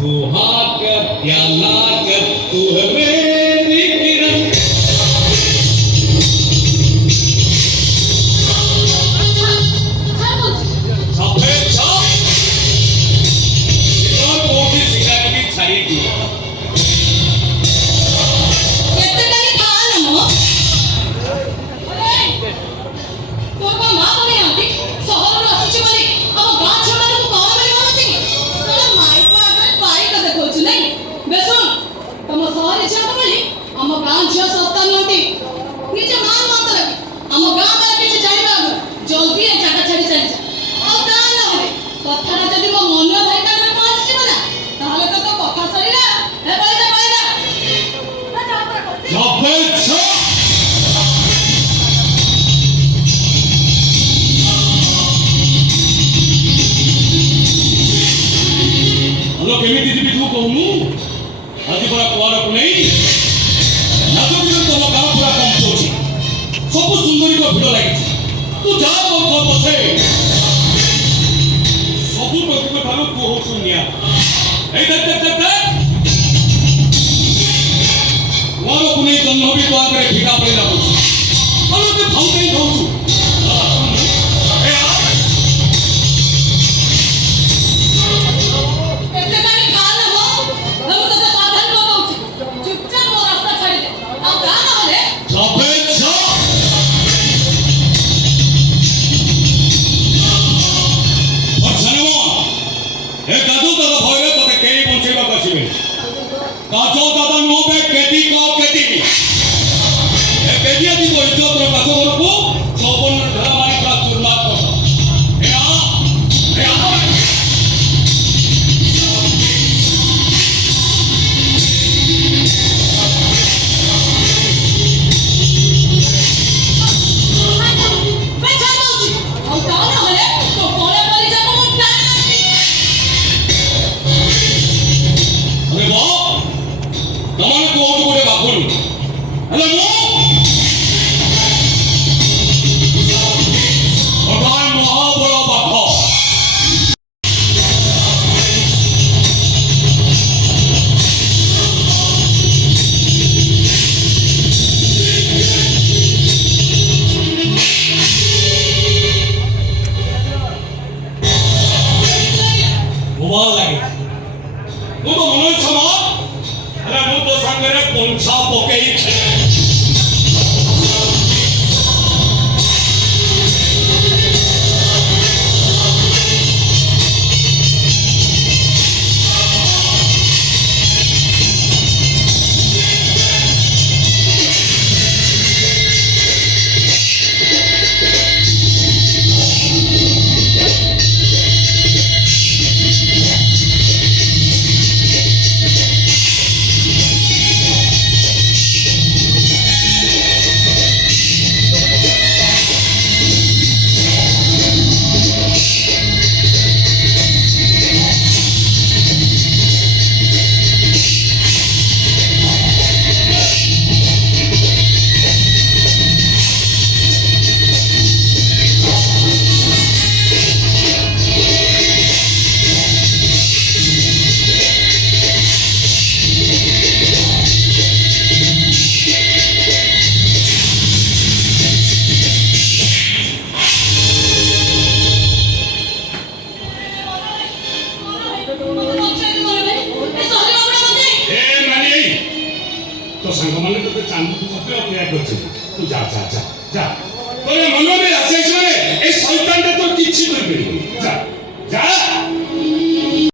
सुहाग प्याला कर तू है मेरी किरण। सफेद छाप और कोठी सिगारेट की छड़ी की ಎತ್ತಕರಿ ಕಾಲನು तो को मां बोले आंटी सहर आसी बोली अब गाछ माने को कौन बोली होती साला माई को अगर पाई का देखो छु नहीं बेसुन तम सहर जा बोली हम गां झियो सस्ता नोटी निजे मान मत लगे हम गां बारे किछ जानिबा जल्दी ए जगह छाड़ी चली जा और गां न होले कथारा जदी मो मन भाई का में पहुंच जिबो ना ताहले तो कथा सरीला हे पळेला सफेद छाप हलो केमिति जीवित हो कहनु आज बड़ा कुआर को नहीं नाचो बिना तो गां पूरा कम पोछि सब सुंदरी को भिड़ लागि तू जा को पछे सब प्रतिको थारो तू हो सुनिया ए देख वारो कुनै जन्म भी तो आगे ठिका पड़ेला पोछि हलो ते भाउते खाउछु ए आ एतकानी काल हो हम तो साधन को कहू चुपचाप मो रास्ता छाड़ी दे आ गां न होले सफेद छाप और सनवा ए काजू दादा भयरे तते केई बंचेबा कसिबे काजू दादा नो बे केटी को केटी ए केटी आदि को इज्जत रो काजू को चौबन धरा मारी का चुरमात कर ए आ मैं जानू छी आ गां न होले तो कोले परी जाको मो प्लान करती अरे वाह तमाने को ओटु गोटे बापुनी हेलो मो अगाय महाबल बाख बोवा लागे तू तो मनोज समाज अरे मु तो संगरे पंछा पकेई तो संग माने तो चांदी छपे अपेक्षा करछे तू जा जा जा जा तोरे मन में आसे छने ए शैतान तो किछि कर जा जा